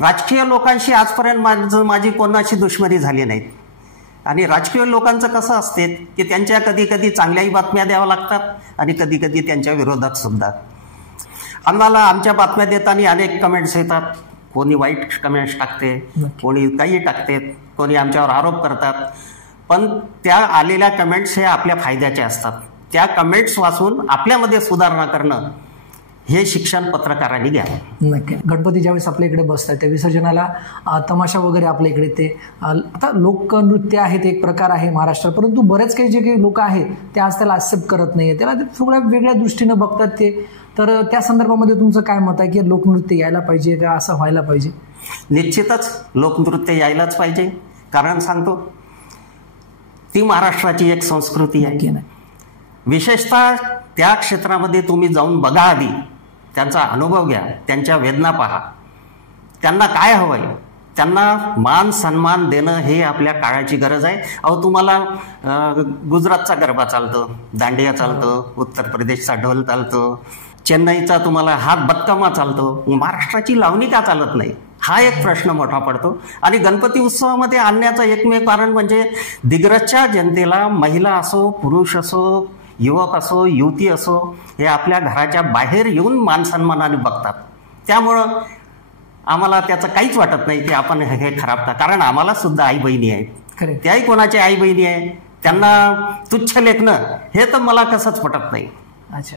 राजकीय लोकांशी आजपर्यंत माझी कोणाशी दुश्मनी झाली नाही. आणि राजकीय लोकांचं कसं असते की त्यांच्या कधी कधी चांगल्याही बातम्या द्याव्या लागतात आणि कधी कधी त्यांच्या विरोधात सुद्धा. आम्हाला आमच्या बातम्या देताना अनेक कमेंट्स येतात. कोणी वाईट कमेंट्स टाकते, कोणी काही टाकते, कोणी आमच्यावर आरोप करतात. पण त्या आलेल्या कमेंट्स हे आपल्या फायद्याचे असतात. त्या कमेंट्स वाचून आपल्यामध्ये सुधारणा करणं हे शिक्षण पत्रकारांनी घ्यावं. नक्की. गणपती ज्यावेळेस आपल्या इकडे बसतात त्या विसर्जनाला तमाशा वगैरे आपल्या इकडे ते आता लोकनृत्य आहेत, एक प्रकार आहे महाराष्ट्रात, परंतु बरेच काही जे काही लोक आहेत ते आज त्याला ॲक्सेप्ट करत नाही, त्याला थोड्या वेगळ्या दृष्टीनं बघतात ते. तर त्या संदर्भामध्ये तुमचं काय मत आहे की लोकनृत्य यायला पाहिजे का असं व्हायला पाहिजे? निश्चितच लोकनृत्य यायलाच पाहिजे. कारण सांगतो, ती महाराष्ट्राची एक संस्कृती आहे. विशेषतः त्या क्षेत्रामध्ये तुम्ही जाऊन बघा, आधी त्यांचा अनुभव घ्या, त्यांच्या वेदना पहा, त्यांना काय हवंय, त्यांना मान सन्मान देणं हे आपल्या काळाची गरज आहे. अहो, तुम्हाला गुजरातचा गरबा चालतो, दांडिया चालतो, उत्तर प्रदेशचा ढोल चालतो, चेन्नईचा तुम्हाला हात बत्कामा चालतो, महाराष्ट्राची लावणी का चालत नाही, हा एक प्रश्न मोठा पडतो. आणि गणपती उत्सवामध्ये आणण्याचं एकमेव कारण म्हणजे दिग्रजच्या जनतेला, महिला असो, पुरुष असो, युवक असो, युवती असो, हे आपल्या घराच्या बाहेर येऊन मानसन्मानाने बघतात. त्यामुळं आम्हाला त्याचं काहीच वाटत नाही की आपण हे खराब का. कारण आम्हाला सुद्धा आई बहिणी आहेत, त्याही कोणाची आई बहिणी आहे, त्यांना तुच्छ लेखणं हे तर मला कसंच पटत नाही. अच्छा.